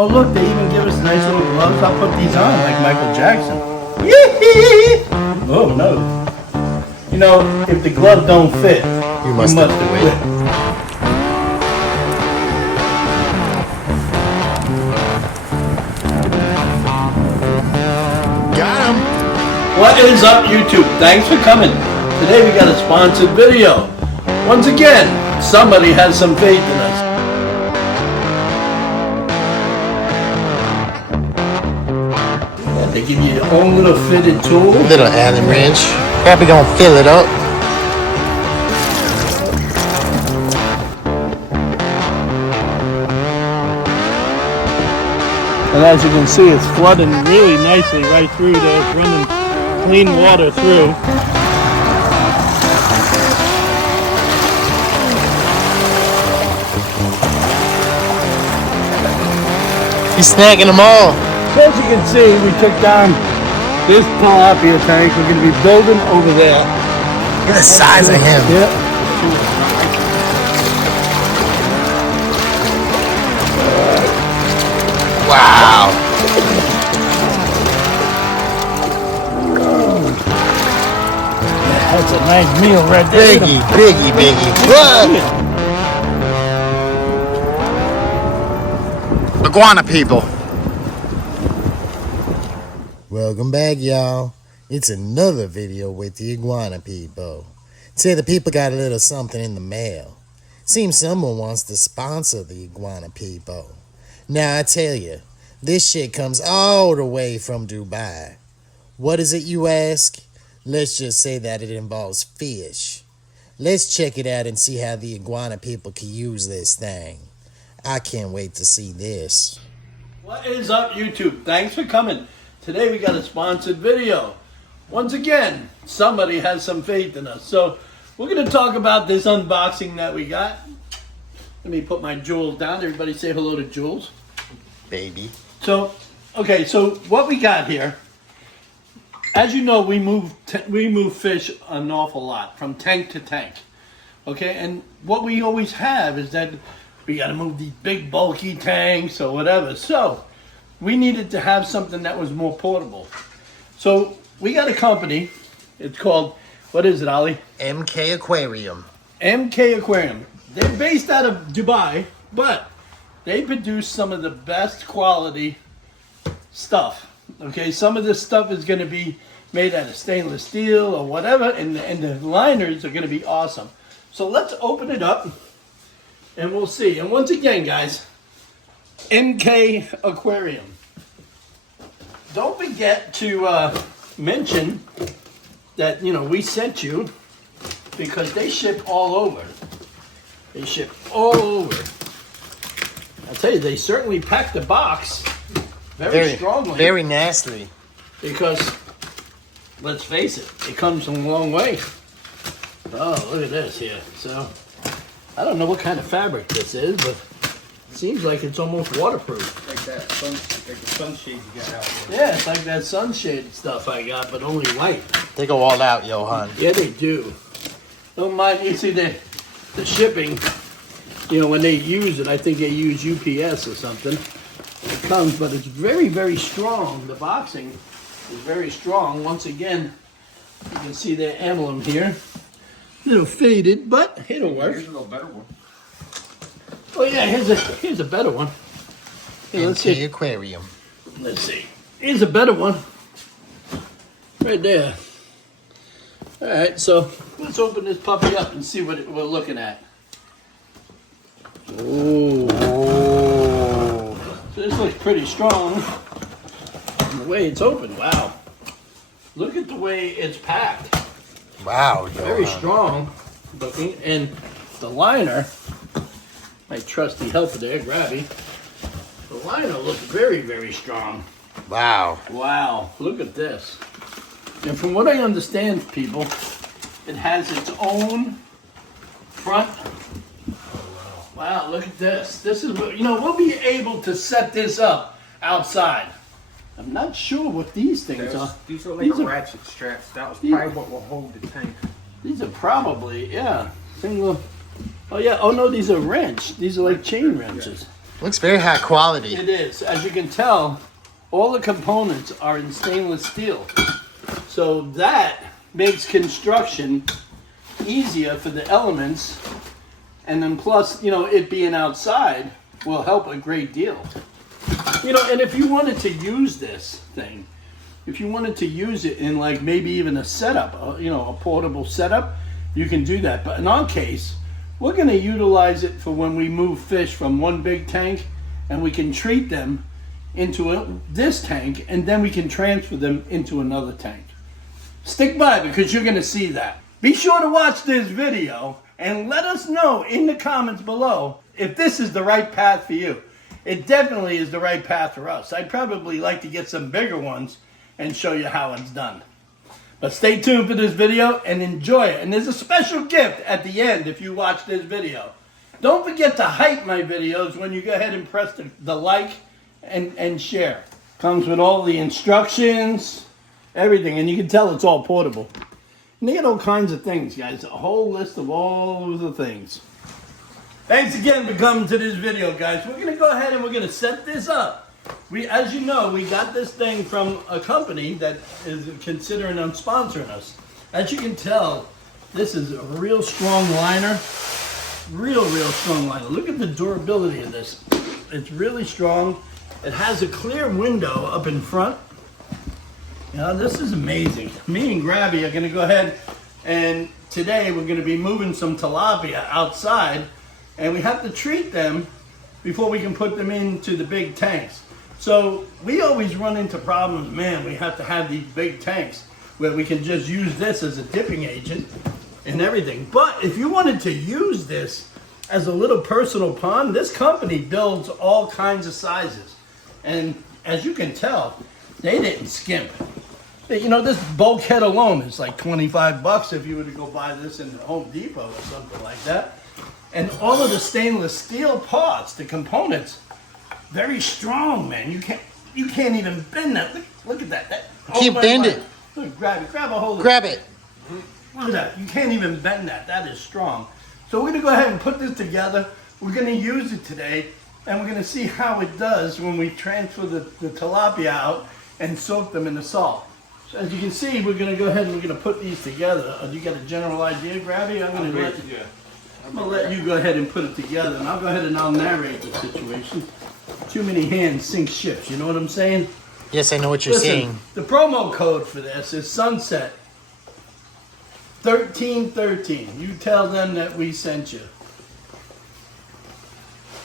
Oh look, they even give us nice little gloves. I'll put these on like Michael Jackson. Yee-hee! Oh no. You know, if the glove don't fit, you must have quit. Got him! What is up, YouTube? Thanks for coming. Today we got a sponsored video. Once again, somebody has some faith in us. They give you your own little fitted tool. Little Allen wrench. Probably gonna fill it up. And as you can see, it's flooding really nicely right through there. It's running clean water through. He's snagging them all. So as you can see, we took down this tilapia tank. We're going to be building over there. Look at the size of him. Yep. Wow. That's a nice meal right there. Biggie. What? Iguana people. Welcome back, y'all. It's another video with the iguana people. Say the people got a little something in the mail. Seems someone wants to sponsor the iguana people. Now I tell you, this shit comes all the way from Dubai. What is it, you ask? Let's just say that it involves fish. Let's check it out and see how the iguana people can use this thing. I can't wait to see this. What is up, YouTube? Thanks for coming. Today we got a sponsored video. Once again, somebody has some faith in us. So we're going to talk about this unboxing that we got. Let me put my Jules down. Everybody say hello to Jules. Baby. So, okay, so what we got here, as you know, we move fish an awful lot from tank to tank. Okay, and what we always have is that we got to move these big bulky tanks or whatever. So we needed to have something that was more portable. So we got a company. It's called, what is it, Ollie? MK Aquarium. MK Aquarium. They're based out of Dubai, but they produce some of the best quality stuff. Okay, some of this stuff is going to be made out of stainless steel or whatever, and the liners are going to be awesome. So let's open it up and we'll see. And once again, guys, MK Aquarium. Don't forget to mention that, you know, we sent you, because they ship all over. They ship all over. I'll tell you, they certainly packed the box very strongly. Very nasty. Because, let's face it, it comes a long way. Oh, look at this here. So, I don't know what kind of fabric this is, but it seems like it's almost waterproof. Like that sunshade you got out there. Yeah, it's like that sunshade stuff I got, but only white. They go all out, Johan. Yeah, they do. Don't mind, you see the shipping, you know, when they use it, I think they use UPS or something. It comes, but it's very, very strong. The boxing is very strong. Once again, you can see the emblem here. A little faded, but it'll work. Here's a little better one. Oh yeah, here's a better one. Here, let's see. Aquarium. Let's see. Here's a better one. Right there. All right, so let's open this puppy up and see what we're looking at. Oh. So this looks pretty strong. And the way it's open, wow. Look at the way it's packed. Wow, Very strong looking. And the liner, my trusty helper there, Grabby. The liner looks very, very strong. Wow. Wow, look at this. And from what I understand, people, it has its own front. Wow, look at this. This is what, you know, we'll be able to set this up outside. I'm not sure what these things are. These are like ratchet straps. That was probably what will hold the tank. These are probably, yeah, single. Oh yeah, oh no, these are wrench. These are like chain wrenches. Looks very high quality. It is. As you can tell, all the components are in stainless steel. So that makes construction easier for the elements. And then plus, you know, it being outside will help a great deal. You know, and if you wanted to use this thing, if you wanted to use it in like maybe even a setup, you know, a portable setup, you can do that. But in our case, we're going to utilize it for when we move fish from one big tank, and we can treat them into this tank, and then we can transfer them into another tank. Stick by, because you're going to see that. Be sure to watch this video and let us know in the comments below if this is the right path for you. It definitely is the right path for us. I'd probably like to get some bigger ones and show you how it's done. But stay tuned for this video and enjoy it. And there's a special gift at the end if you watch this video. Don't forget to hype my videos when you go ahead and press the like and share. Comes with all the instructions, everything, and you can tell it's all portable. And they got all kinds of things, guys. A whole list of all of the things. Thanks again for coming to this video, guys. We're going to go ahead and we're going to set this up. As you know, we got this thing from a company that is considering on sponsoring us. As you can tell, this is a real strong liner. Real strong liner. Look at the durability of this. It's really strong. It has a clear window up in front. You know, this is amazing. Me and Grabby are going to go ahead, and today we're going to be moving some tilapia outside, and we have to treat them before we can put them into the big tanks. So we always run into problems, man, we have to have these big tanks where we can just use this as a dipping agent and everything. But if you wanted to use this as a little personal pond, this company builds all kinds of sizes. And as you can tell, they didn't skimp. You know, this bulkhead alone is like 25 bucks if you were to go buy this in Home Depot or something like that. And all of the stainless steel parts, the components, very strong, man. You can't even bend that. Look at that. Keep bending. Look, grab it. Grab a hold of it. Grab it. Look at that. You can't even bend that. That is strong. So we're going to go ahead and put this together. We're going to use it today, and we're going to see how it does when we transfer the tilapia out and soak them in the salt. So as you can see, we're going to go ahead and we're going to put these together. You got a general idea, Grabby? I'm going to let you go ahead and put it together, and I'll go ahead and I'll narrate the situation. Too many hands sink ships, you know what I'm saying? Yes, I know what you're saying. The promo code for this is Sunset 1313. You tell them that we sent you.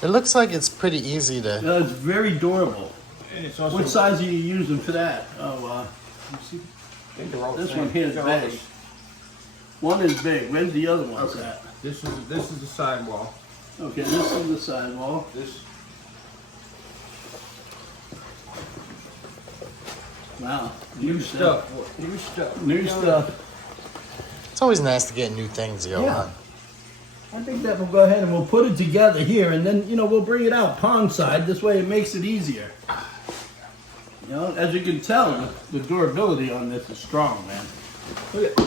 It looks like it's pretty easy to... No, it's very durable. And it's also, What size are you using for that? Oh, this one here is big. One is big. Where's the other one at? This is the sidewall. Okay, this is the sidewall. This. Wow. New stuff. New stuff. It's always nice to get new things to go on. I think that we'll go ahead and we'll put it together here, and then, you know, we'll bring it out pond side. This way it makes it easier. You know, as you can tell, the durability on this is strong, man. Look at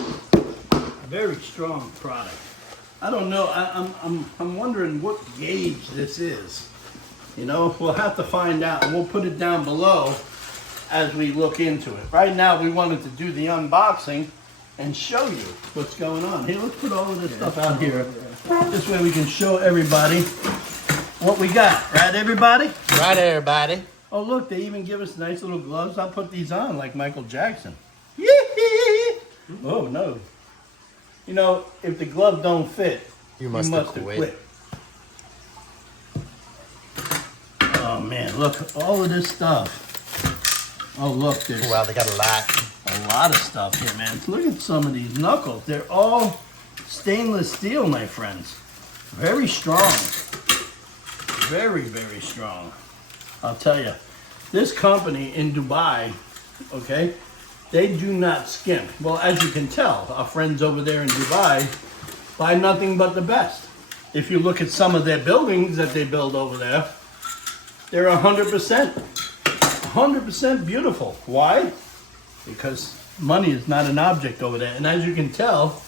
very strong product. I don't know. I'm wondering what gauge this is. You know, we'll have to find out, and we'll put it down below as we look into it. Right now, we wanted to do the unboxing and show you what's going on. Here, let's put all of this stuff out here. This way we can show everybody what we got. Right, everybody? Right, everybody. Oh, look, they even give us nice little gloves. I'll put these on like Michael Jackson. Yee-hee! Oh, no. You know, if the glove don't fit, you must have quit. Oh, man, look, all of this stuff. Oh, look, there's Wow, they got a lot of stuff here, man. Look at some of these knuckles. They're all stainless steel, my friends. Very strong. Very, very strong. I'll tell you, this company in Dubai, okay, they do not skimp. Well, as you can tell, our friends over there in Dubai buy nothing but the best. If you look at some of their buildings that they build over there, they're 100% beautiful. Why? Because money is not an object over there. And as you can tell,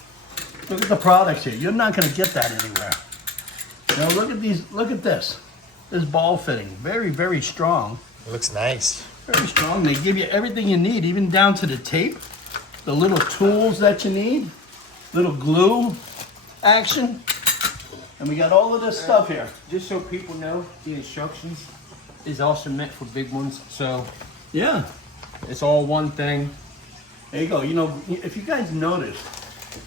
look at the products here. You're not going to get that anywhere. Now look at these. Look at this. This ball fitting, very, very strong. It looks nice. Very strong. They give you everything you need, even down to the tape, the little tools that you need, little glue action, and we got all of this stuff here. Just so people know, the instructions is also meant for big ones. So Yeah, it's all one thing. there you go. You know, if you guys notice,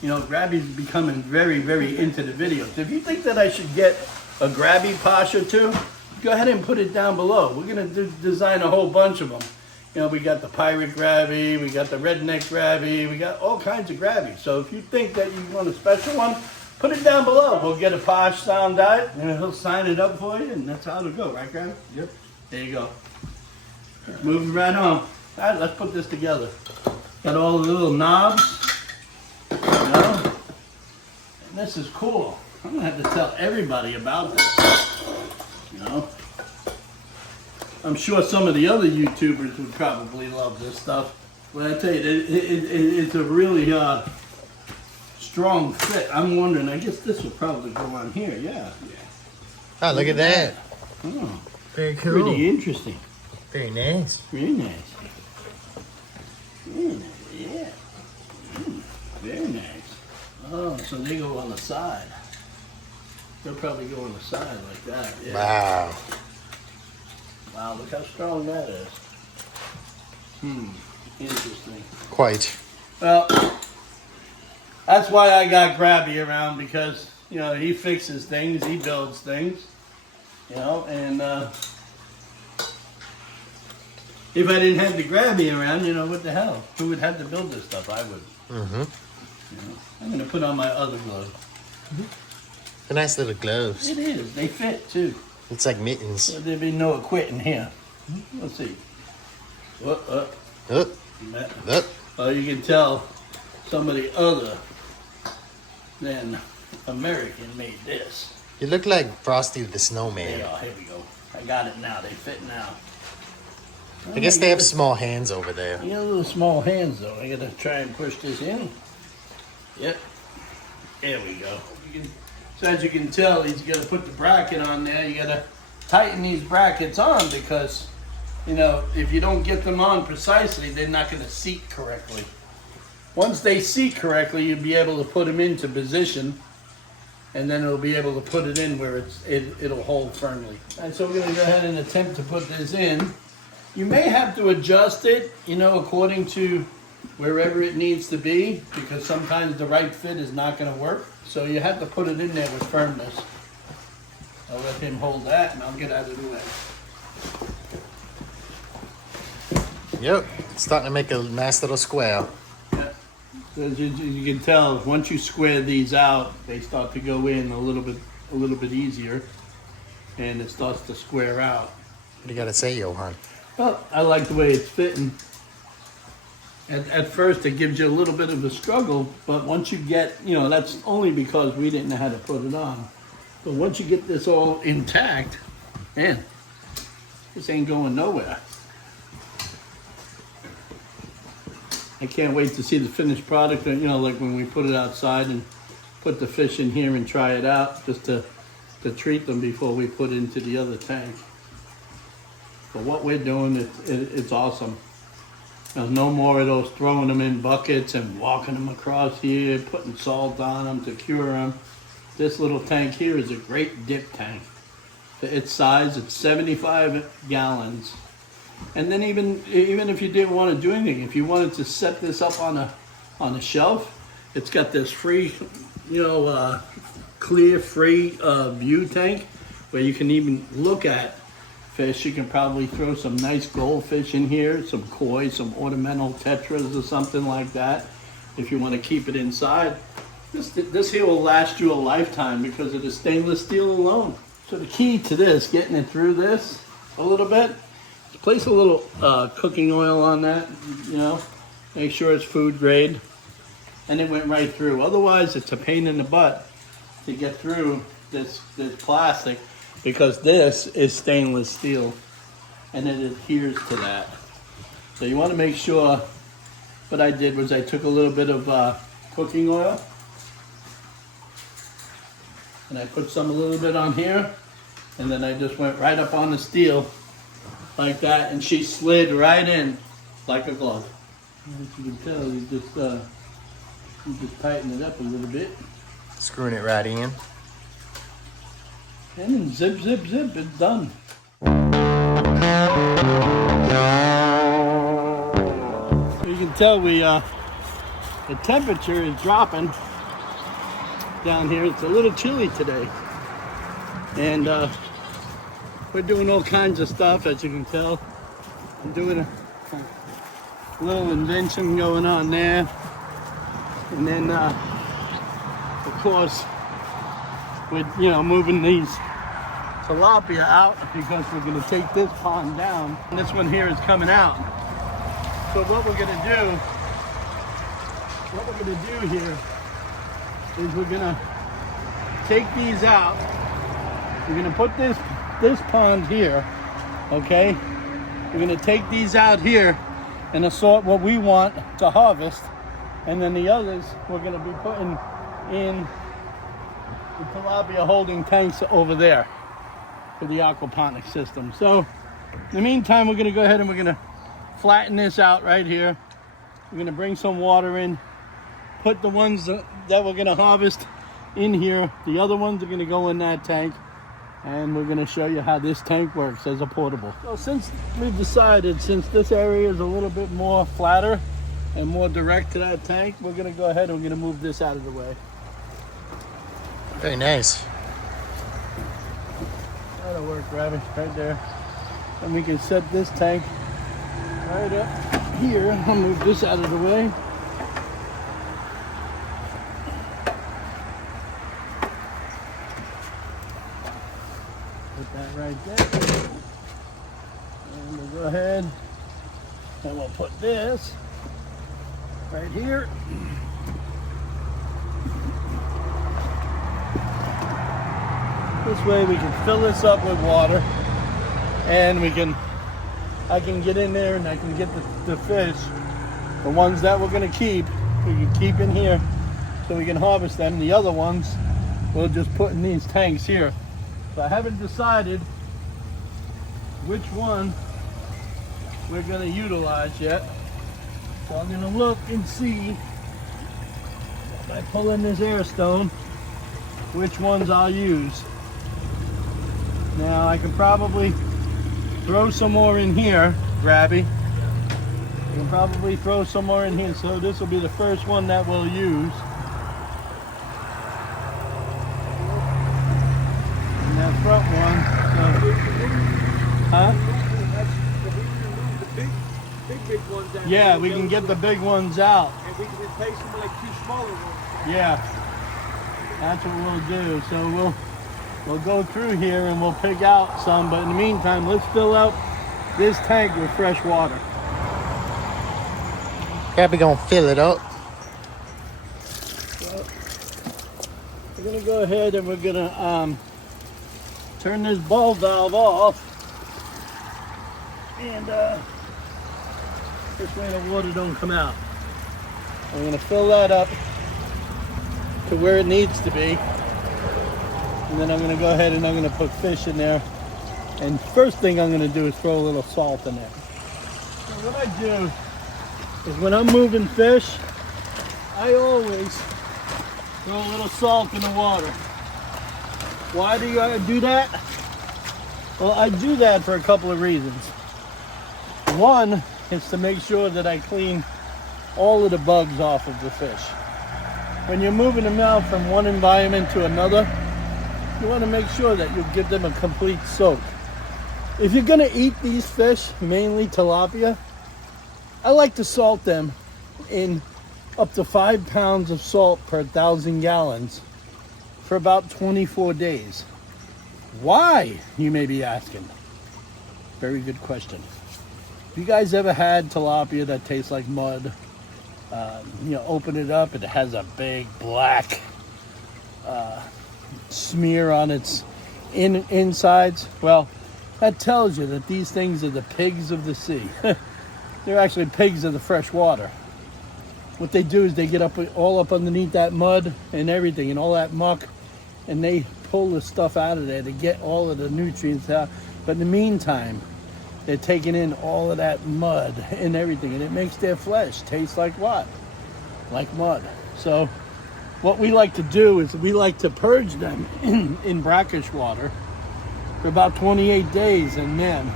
you know, Grabby's becoming very, very into the videos. If you think that I should get a Grabby Posh or two, go ahead and put it down below. We're gonna design a whole bunch of them. You know, we got the Pirate Grabby, we got the Redneck Grabby, we got all kinds of Grabbies. So if you think that you want a special one, put it down below. We'll get a Posh sound guy, and he'll sign it up for you, and that's how it'll go, right, Grabby? Yep. There you go. Moving right on. All right, let's put this together. Got all the little knobs, you know, and this is cool. I'm gonna have to tell everybody about this, you know. I'm sure some of the other YouTubers would probably love this stuff, but I tell you, it's a really strong fit. I'm wondering, I guess this will probably go on here, yeah. Oh, look at that. Oh, Very cool. pretty interesting. Very nice. Very nice. Very nice, yeah. Very nice. Oh, so they go on the side. They'll probably go on the side like that. Yeah. Wow. Wow, look how strong that is. Interesting. Quite. Well, that's why I got Grabby around, because, you know, he fixes things, he builds things, you know, and if I didn't have the Grabby around, you know, what the hell? Who would have to build this stuff? I would. Mm-hmm. You know? I'm going to put on my other glove. The nice little gloves. It is. They fit, too. It's like mittens. So there'd be no quitting here. Let's see. Oh, Oh, you can tell somebody other than American made this. you look like Frosty the There Snowman. you go. Here we go. I got it now. They fit now. I guess they have small hands over there. You got little small hands, though. I got to try and push this in. Yep. There we go. So as you can tell, he's got to put the bracket on there. You got to tighten these brackets on, because, you know, if you don't get them on precisely, they're not going to seat correctly. Once they seat correctly, you'll be able to put them into position, and then it'll be able to put it in where it'll hold firmly. And so we're going to go ahead and attempt to put this in. You may have to adjust it, you know, according to wherever it needs to be, because sometimes the right fit is not going to work. So you have to put it in there with firmness. I'll let him hold that, and I'll get out of the way. Yep. It's starting to make a nice little square. Yeah. So as you can tell, once you square these out, they start to go in a little bit easier, and it starts to square out. What do you got to say, Johan? Well, I like the way it's fitting. At first, it gives you a little bit of a struggle, but once you get, you know, that's only because we didn't know how to put it on. But once you get this all intact, man, this ain't going nowhere. I can't wait to see the finished product, you know, like when we put it outside and put the fish in here and try it out, just to treat them before we put into the other tank. But what we're doing, it's awesome. There's no more of those throwing them in buckets and walking them across here, putting salt on them to cure them. This little tank here is a great dip tank. For its size, it's 75 gallons. And then even if you didn't want to do anything, if you wanted to set this up on a shelf, it's got this free, you know, clear, free view tank where you can even look at fish. You can probably throw some nice goldfish in here, some koi, some ornamental tetras or something like that. If you want to keep it inside, this here will last you a lifetime because of the stainless steel alone. So the key to this, getting it through this a little bit, is place a little cooking oil on that, you know, make sure it's food grade, and it went right through. Otherwise, it's a pain in the butt to get through this plastic, because this is stainless steel and it adheres to that. So you want to make sure. What I did was I took a little bit of cooking oil and I put a little bit on here, And then I just went right up on the steel like that, and she slid right in like a glove. As you can tell, you just tighten it up a little bit. Screwing it right in. And then zip, zip, zip, it's done. You can tell the temperature is dropping down here. It's a little chilly today. And we're doing all kinds of stuff, as you can tell. I'm doing a little invention going on there. And then, of course, with moving these tilapia out because we're going to take this pond down. And this one here is coming out. So what we're going to do here is we're going to take these out. We're going to put this pond here, okay? We're going to take these out here and assort what we want to harvest. And then the others we're going to be putting in the tilapia holding tanks over there for the aquaponics system. So in the meantime, we're going to go ahead and we're going to flatten this out right here. We're going to bring some water in, put the ones that we're going to harvest in here. The other ones are going to go in that tank, and we're going to show you how this tank works as a portable. So since we've decided, since this area is a little bit more flatter and more direct to that tank, we're going to go ahead and we're going to move this out of the way. Very nice. That'll work, Rabbit, right there. And we can set this tank right up here. I'll move this out of the way. Put that right there. And we'll go ahead and we'll put this right here. This way we can fill this up with water, and I can get in there and I can get the fish, the ones that we're gonna keep, we can keep in here so we can harvest them. The other ones we'll just put in these tanks here. So I haven't decided which one we're gonna utilize yet. So I'm gonna look and see by pulling this air stone which ones I'll use. Now I can probably throw some more in here, Grabby. I can probably throw some more in here, so this will be the first one that we'll use. And that front one, huh? Big ones out. Yeah, we can get the big ones out. And we can replace them with like 2 smaller ones. Yeah, that's what we'll do. So we'll go through here and we'll pick out some, but in the meantime, let's fill out this tank with fresh water. Gabby gonna fill it up. So, we're gonna go ahead and we're gonna turn this bulb valve off, and this way the water don't come out. I'm gonna fill that up to where it needs to be. And then I'm going to go ahead and I'm going to put fish in there. And first thing I'm going to do is throw a little salt in there. So what I do is when I'm moving fish, I always throw a little salt in the water. Why do I do that? Well, I do that for a couple of reasons. One is to make sure that I clean all of the bugs off of the fish. When you're moving them out from one environment to another, you want to make sure that you give them a complete soak. If you're going to eat these fish, mainly tilapia, I like to salt them in up to 5 pounds of salt per 1,000 gallons for about 24 days. Why, you may be asking? Very good question. Have you guys ever had tilapia that tastes like mud? Open it up, it has a big black smear on its insides. Well, that tells you that these things are the pigs of the sea. They're actually pigs of the fresh water. What they do is they get up all up underneath that mud and everything and all that muck, and they pull the stuff out of there to get all of the nutrients out. But in the meantime, they're taking in all of that mud and everything, and it makes their flesh taste like what? Like mud. So what we like to do is we like to purge them in brackish water for about 28 days. And man,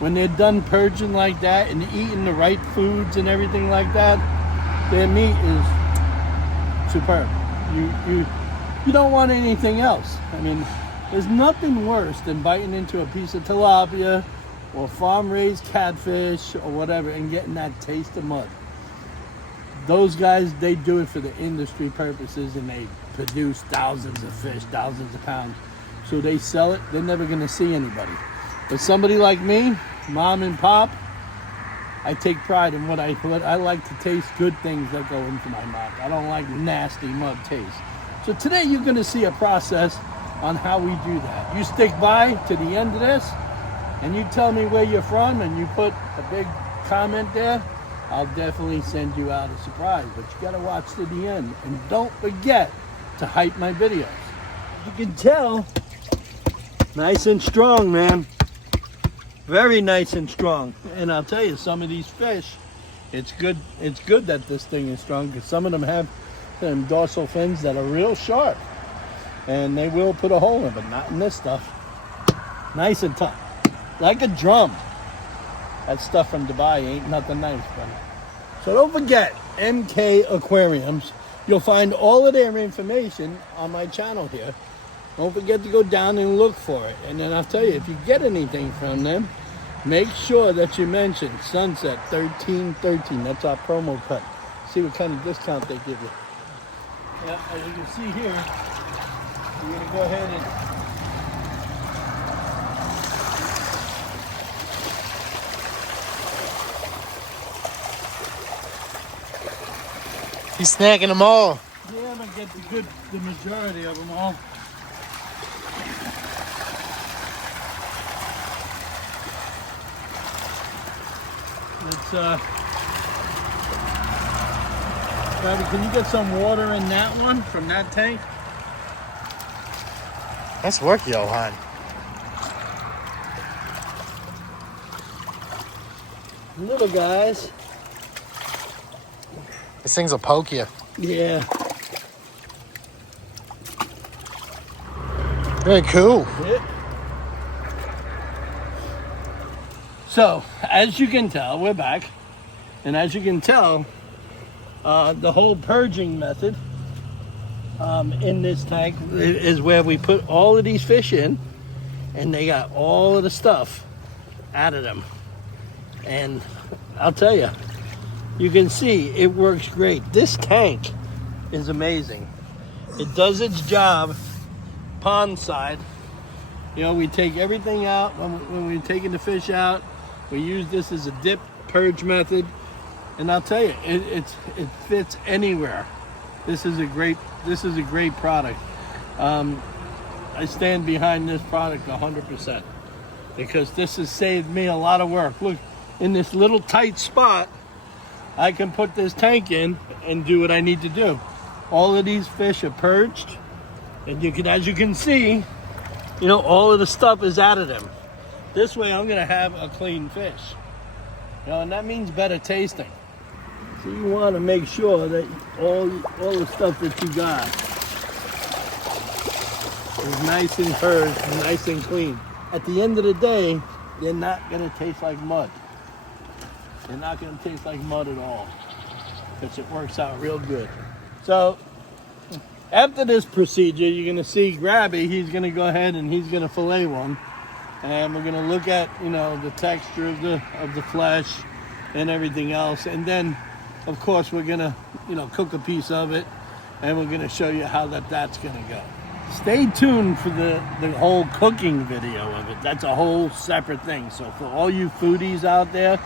when they're done purging like that and eating the right foods and everything like that, their meat is superb. You don't want anything else. I mean, there's nothing worse than biting into a piece of tilapia or farm-raised catfish or whatever and getting that taste of mud. Those guys, they do it for the industry purposes, and they produce thousands of fish, thousands of pounds. So they sell it, they're never gonna see anybody. But somebody like me, mom and pop, I take pride in what I like to taste good things that go into my mouth. I don't like nasty mud taste. So today you're gonna see a process on how we do that. You stick by to the end of this, and you tell me where you're from, and you put a big comment there, I'll definitely send you out a surprise. But you gotta watch to the end, and don't forget to hype my videos. You can tell, nice and strong, man. Very nice and strong. And I'll tell you, some of these fish, it's good that this thing is strong, because some of them have them dorsal fins that are real sharp, and they will put a hole in, but not in this stuff. Nice and tough, like a drum. That stuff from Dubai ain't nothing nice, buddy. So don't forget, MK Aquariums. You'll find all of their information on my channel here. Don't forget to go down and look for it. And then I'll tell you, if you get anything from them, make sure that you mention Sunset 1313. That's our promo code. See what kind of discount they give you. Yeah, as you can see here, we're going to go ahead and He's snagging them all. yeah, I'm going to get the majority of them all. Let's, Robbie, can you get some water in that one from that tank? Nice work, Johan. Little guys. These things will poke you. Yeah. Very cool. Yeah. So, as you can tell, we're back. And as you can tell, the whole purging method in this tank is where we put all of these fish in, and they got all of the stuff out of them. And I'll tell you, you can see it works great. This tank is amazing. It does its job pond side. You know, we take everything out when we're taking the fish out. We use this as a dip purge method. And I'll tell you, it fits anywhere. This is a great product. I stand behind this product 100% because this has saved me a lot of work. Look, in this little tight spot, I can put this tank in and do what I need to do. All of these fish are purged, and you can, as you can see, you know, all of the stuff is out of them. This way I'm gonna have a clean fish. You know, and that means better tasting. So you want to make sure that all the stuff that you got is nice and purged, and nice and clean. At the end of the day, they're not gonna taste like mud. They're not gonna taste like mud at all, because it works out real good. So after this procedure, you're gonna see Grabby. He's gonna go ahead and he's gonna fillet one, and we're gonna look at, you know, the texture of the flesh and everything else, and then of course we're gonna, you know, cook a piece of it, and we're gonna show you how that's gonna go. Stay tuned for the whole cooking video of it. That's a whole separate thing. So for all you foodies out there,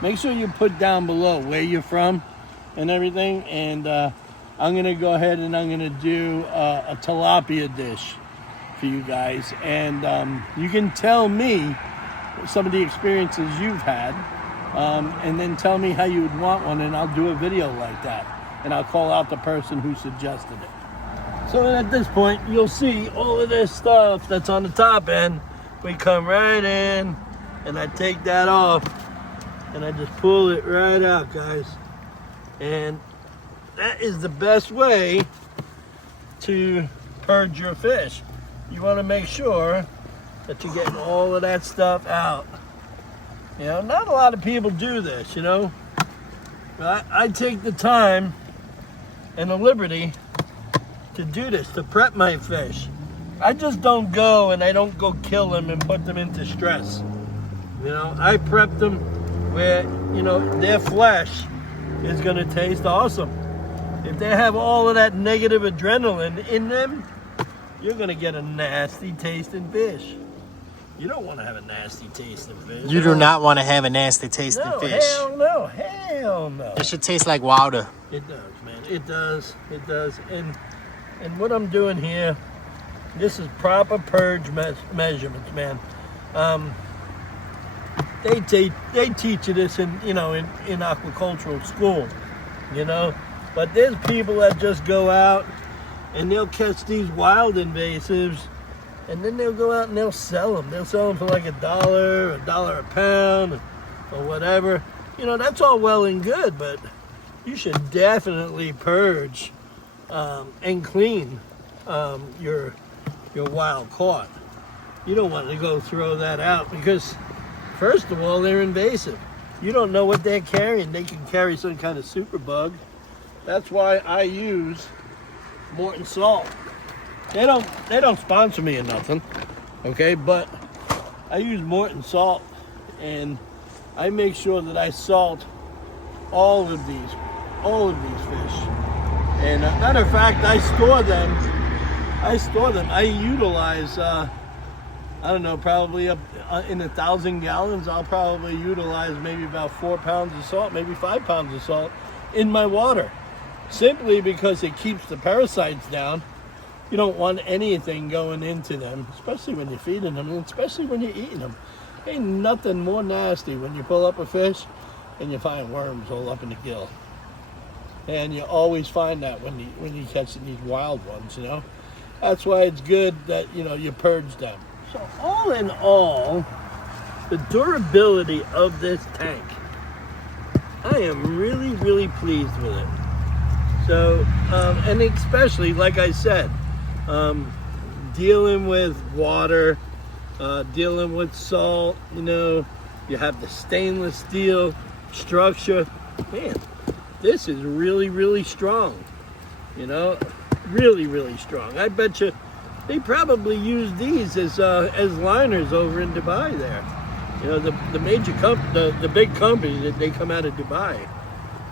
make sure you put down below where you're from and everything. And I'm gonna go ahead and I'm gonna do a tilapia dish for you guys. And you can tell me some of the experiences you've had, and then tell me how you would want one, and I'll do a video like that. And I'll call out the person who suggested it. So at this point, you'll see all of this stuff that's on the top end. We come right in, and I take that off, and I just pull it right out, guys. And that is the best way to purge your fish. You want to make sure that you're getting all of that stuff out. You know, not a lot of people do this, you know. But I take the time and the liberty to do this, to prep my fish. I just don't go and I don't go kill them and put them into stress. You know, I prep them where, you know, their flesh is gonna taste awesome. If they have all of that negative adrenaline in them, you're gonna get a nasty tasting fish. You don't want to have a nasty tasting fish. You do not want to have a nasty tasting No, fish. hell no, hell no. It should taste like water. It does, man. It does. It does. And what I'm doing here, this is proper purge measurements, man. They teach you this in, you know, in aquacultural school, you know. But there's people that just go out and they'll catch these wild invasives, and then they'll go out and they'll sell them. They'll sell them for like $1 a pound, or whatever. You know, that's all well and good, but you should definitely purge and clean your wild caught. You don't want to go throw that out because, first of all, they're invasive. You don't know what they're carrying. They can carry some kind of superbug. That's why I use Morton salt. They don't sponsor me or nothing, okay? But I use Morton salt, and I make sure that I salt all of these fish. And matter of fact, I store them. I utilize, I don't know, probably up in 1,000 gallons. I'll probably utilize maybe about 4 pounds of salt, maybe 5 pounds of salt in my water, simply because it keeps the parasites down. You don't want anything going into them, especially when you're feeding them, and especially when you're eating them. Ain't nothing more nasty when you pull up a fish and you find worms all up in the gill. And you always find that when you catch these wild ones, you know. That's why it's good that, you know, you purge them. So all in all, the durability of this tank, I am really, really pleased with it. So, and especially, like I said, dealing with water, dealing with salt, you know, you have the stainless steel structure. Man, this is really, really strong, you know, really, really strong. I bet you they probably use these as liners over in Dubai there. You know, the major the big companies, that they come out of Dubai.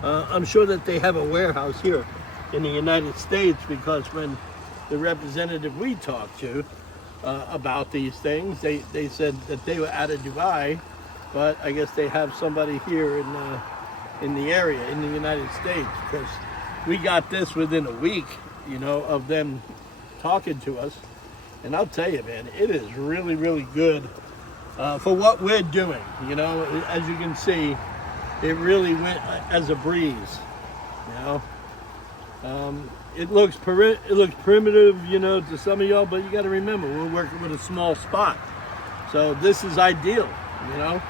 I'm sure that they have a warehouse here in the United States, because when the representative we talked to about these things, they said that they were out of Dubai, but I guess they have somebody here in the area, in the United States, because we got this within a week, you know, of them talking to us. And I'll tell you, man, it is really, really good for what we're doing. You know, as you can see, it really went as a breeze, you know. It looks primitive, you know, to some of y'all, but you got to remember, we're working with a small spot. So this is ideal, you know.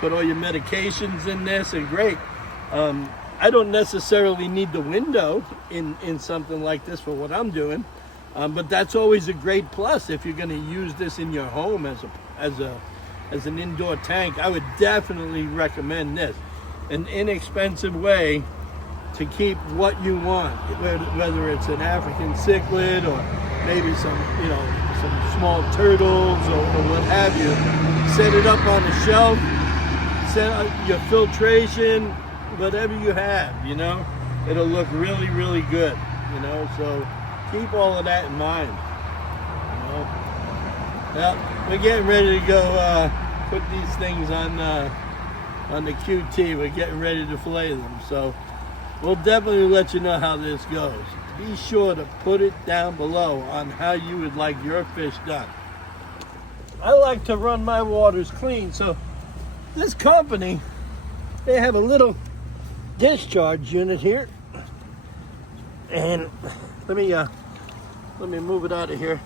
Put all your medications in this, and great. I don't necessarily need the window in something like this for what I'm doing, but that's always a great plus if you're going to use this in your home as an indoor tank. I would definitely recommend this. An inexpensive way to keep what you want, whether it's an African cichlid or maybe some small turtles or what have you. Set it up on the shelf, set your filtration, whatever you have, you know, it'll look really, really good, you know. So keep all of that in mind, you know. Well, we're getting ready to go put these things on the QT. We're getting ready to fillet them, so we'll definitely let you know how this goes. Be sure to put it down below on how you would like your fish done. I like to run my waters clean, so this company, they have a little discharge unit here, and let Let me move it out of here.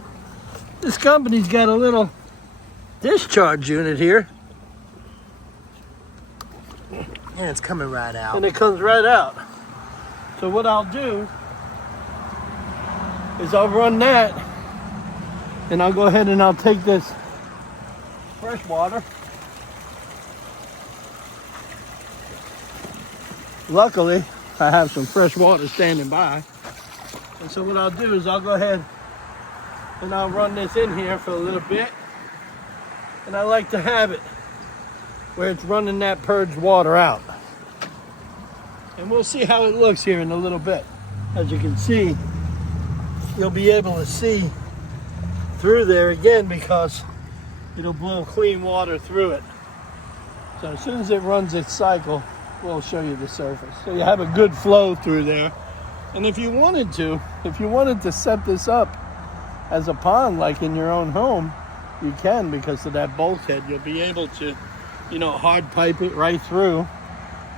This company's got a little discharge unit here. Yeah, it's coming right out. And it comes right out. So what I'll do is I'll run that, and I'll go ahead and I'll take this fresh water. Luckily, I have some fresh water standing by. And so what I'll do is I'll go ahead and I'll run this in here for a little bit. And I like to have it where it's running that purged water out. And we'll see how it looks here in a little bit. As you can see, you'll be able to see through there again because it'll blow clean water through it. So as soon as it runs its cycle, we'll show you the surface. So you have a good flow through there. And if you wanted to set this up as a pond like in your own home, you can, because of that bulkhead. You'll be able to, hard pipe it right through.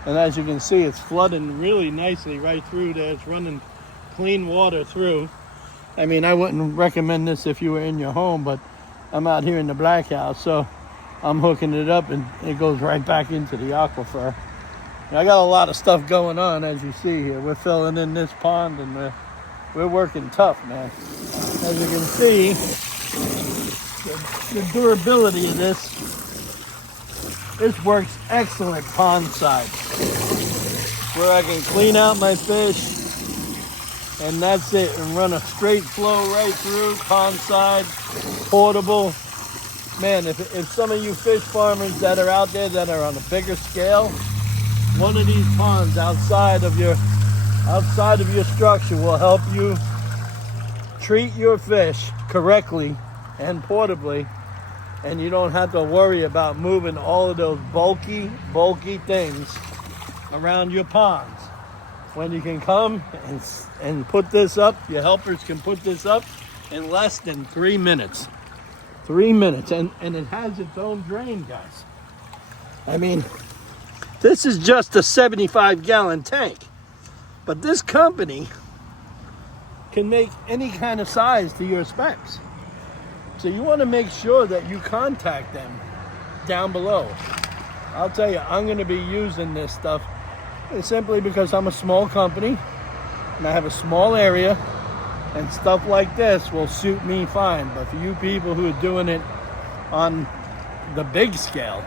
And as you can see, it's flooding really nicely right through there. It's running clean water through. I mean, I wouldn't recommend this if you were in your home, but I'm out here in the black house, so I'm hooking it up and it goes right back into the aquifer. I got a lot of stuff going on, as you see here. We're filling in this pond and we're working tough, man. As you can see, the durability of this works excellent pond side, where I can clean out my fish and that's it, and run a straight flow right through pond side, portable. Man, if some of you fish farmers that are out there that are on a bigger scale, one of these ponds outside of your structure will help you treat your fish correctly and portably, and you don't have to worry about moving all of those bulky things around your ponds. When you can come and put this up, your helpers can put this up in less than 3 minutes. 3 minutes, and it has its own drain, guys. I mean, this is just a 75-gallon tank, but this company can make any kind of size to your specs. So you want to make sure that you contact them down below. I'll tell you, I'm going to be using this stuff simply because I'm a small company and I have a small area, and stuff like this will suit me fine. But for you people who are doing it on the big scale,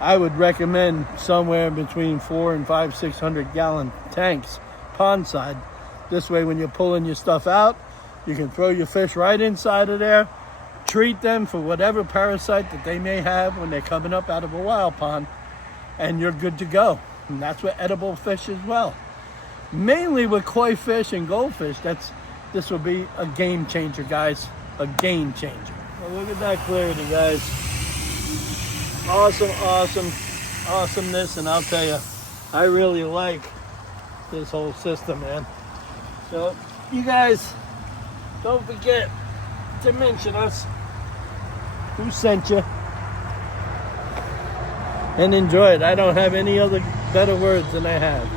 I would recommend somewhere between 400 and 500, 600 gallon tanks, pond side. This way, when you're pulling your stuff out, you can throw your fish right inside of there, treat them for whatever parasite that they may have when they're coming up out of a wild pond, and you're good to go. And that's with edible fish as well. Mainly with koi fish and goldfish, this will be a game changer, guys. A game changer. Well, look at that clarity, guys. Awesomeness, and I'll tell you, I really like this whole system, man. So you guys, don't forget to mention us, who sent you, and enjoy it. I don't have any other better words than I have.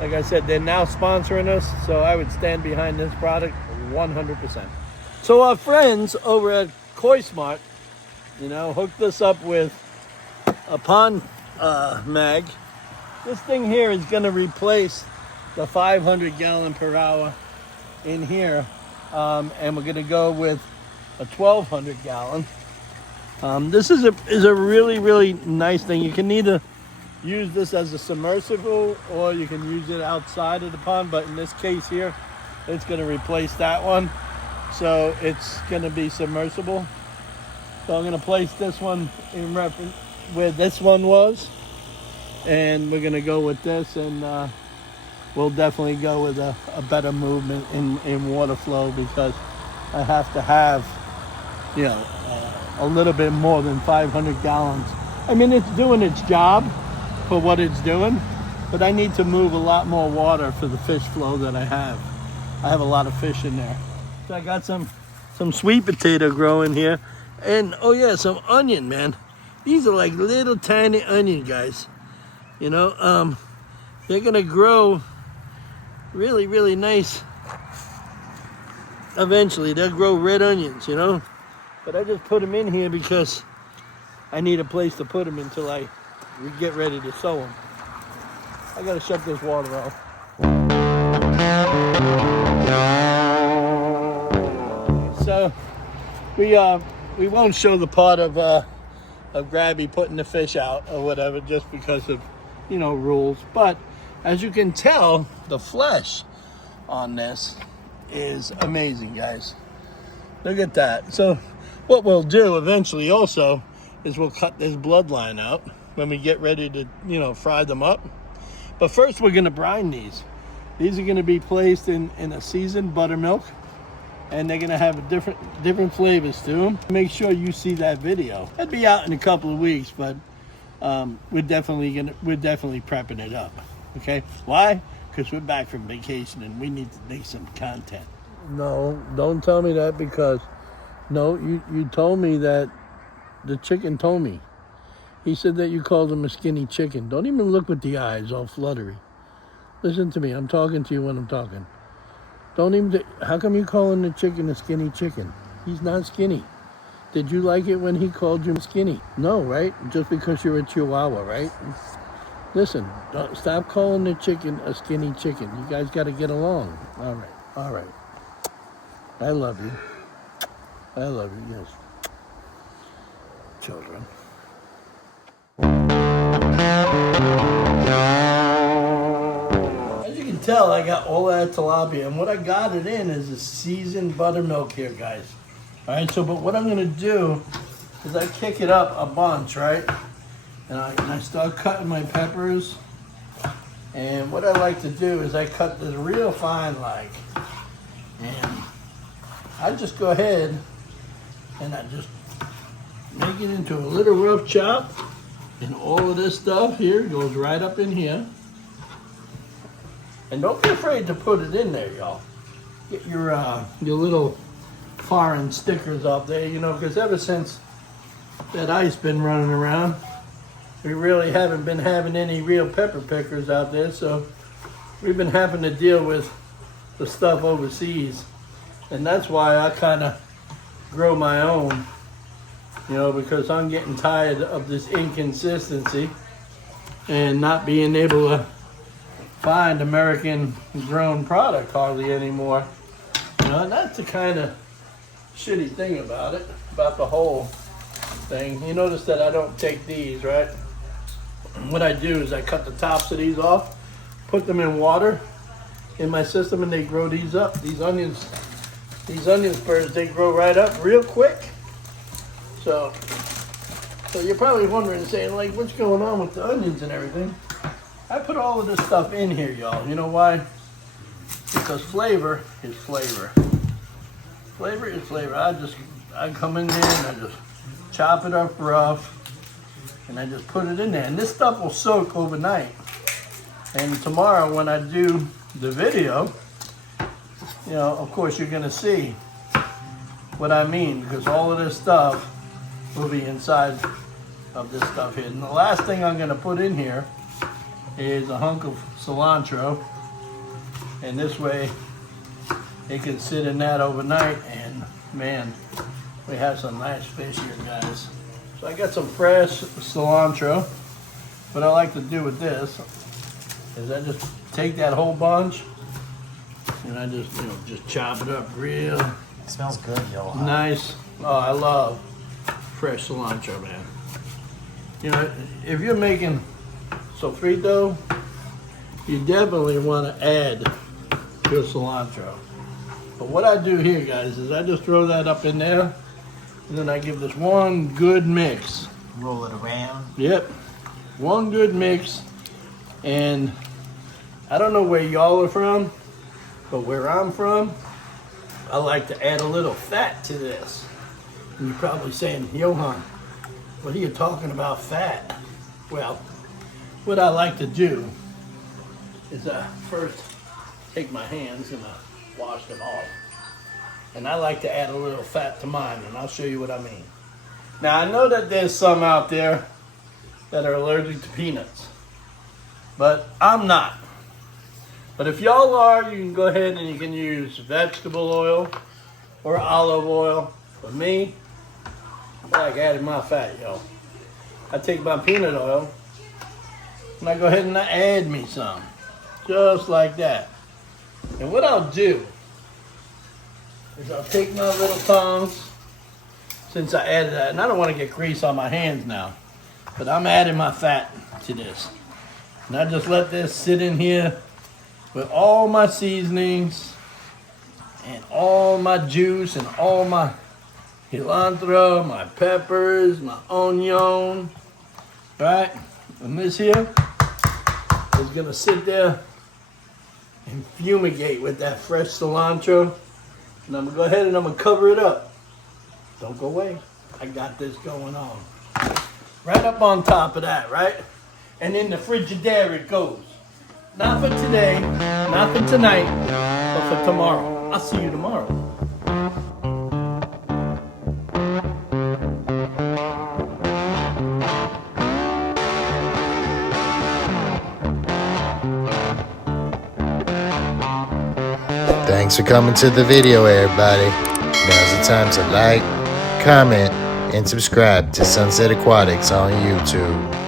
Like I said, they're now sponsoring us, so I would stand behind this product 100%. So our friends over at Koi Smart, hooked us up with a pond mag. This thing here is going to replace the 500 gallon per hour in here, and we're going to go with a 1200 gallon. This is a really nice thing. You can either use this as a submersible or you can use it outside of the pond, but in this case here, it's going to replace that one, so it's going to be submersible. So I'm going to place this one in reference where this one was, and we're going to go with this, and we'll definitely go with a better movement in water flow, because I have to have a little bit more than 500 gallons. I mean, it's doing its job for what it's doing, but I need to move a lot more water for the fish flow that I have. I have a lot of fish in there. So I got some sweet potato growing here, and oh yeah, some onion, man. These are like little tiny onion guys. They're gonna grow really nice eventually they'll grow red onions, you know. But I just put them in here because I need a place to put them until we get ready to sow them. I gotta shut this water off. So we won't show the part of Grabby putting the fish out or whatever, just because of, you know, rules. But as you can tell, the flesh on this is amazing, guys. Look at that. So what we'll do eventually also is we'll cut this bloodline out when we get ready to, you know, fry them up. But first we're gonna brine these. These are gonna be placed in a seasoned buttermilk, and they're gonna have different flavors to them. Make sure you see that video. It'll be out in a couple of weeks, but we're definitely prepping it up. Okay, why? Because we're back from vacation and we need to make some content. No, don't tell me that, because no, you told me that the chicken told me. He said that you called him a skinny chicken. Don't even look with the eyes all fluttery. Listen to me, I'm talking to you when I'm talking. Don't even, how come you calling the chicken a skinny chicken? He's not skinny. Did you like it when he called you skinny? No, right? Just because you're a Chihuahua, right? Listen, stop calling the chicken a skinny chicken. You guys got to get along. All right, all right. I love you. I love you, yes. Children. As you can tell, I got all that tilapia, and what I got it in is a seasoned buttermilk here, guys. All right, but what I'm gonna do is I kick it up a bunch, right? And I start cutting my peppers. And what I like to do is I cut this real fine, and I just go ahead and I just make it into a little rough chop. And all of this stuff here goes right up in here. And don't be afraid to put it in there, y'all. Get your little foreign stickers off there, you know, because ever since that ice been running around, we really haven't been having any real pepper pickers out there, so we've been having to deal with the stuff overseas. And that's why I kind of grow my own, you know, because I'm getting tired of this inconsistency and not being able to find American grown product hardly anymore. You know, and that's the kind of shitty thing about it, about the whole thing. You notice that I don't take these, right? What I do is I cut the tops of these off, put them in water in my system, and they grow these up. These onion spurs, they grow right up real quick. So you're probably wondering, saying, like, what's going on with the onions and everything? I put all of this stuff in here, y'all. You know why? Because flavor is flavor. Flavor is flavor. I come in there and I just chop it up rough, and I just put it in there. And this stuff will soak overnight. And tomorrow when I do the video, you know, of course you're gonna see what I mean, because all of this stuff will be inside of this stuff here. And the last thing I'm gonna put in here is a hunk of cilantro. And this way it can sit in that overnight, and man, we have some nice fish here, guys. So I got some fresh cilantro. What I like to do with this is I just take that whole bunch and I just, you know, just chop it up real. It smells good, yo. Nice. Oh, I love fresh cilantro, man. You know, if you're making sofrito, you definitely want to add your cilantro. But what I do here, guys, is I just throw that up in there, and then I give this one good mix. Roll it around. Yep, one good mix. And I don't know where y'all are from, but where I'm from, I like to add a little fat to this. And you're probably saying, Johan, what are you talking about fat? Well, what I like to do is I first take my hands and I wash them off. And I like to add a little fat to mine, and I'll show you what I mean. Now, I know that there's some out there that are allergic to peanuts, but I'm not. But if y'all are, you can go ahead and you can use vegetable oil, or olive oil. For me, I like adding my fat, yo. I take my peanut oil and I go ahead and I add me some. Just like that. And what I'll do is I'll take my little tongs, since I added that, and I don't want to get grease on my hands now, but I'm adding my fat to this. And I just let this sit in here with all my seasonings and all my juice and all my cilantro, my peppers, my onion, right? And this here is gonna sit there and fumigate with that fresh cilantro. And I'm gonna go ahead and I'm gonna cover it up. Don't go away. I got this going on. Right up on top of that, right? And in the Frigidaire it goes. Not for today, not for tonight, but for tomorrow. I'll see you tomorrow. Thanks for coming to the video, everybody. Now's the time to like, comment, and subscribe to Sunset Aquatics on YouTube.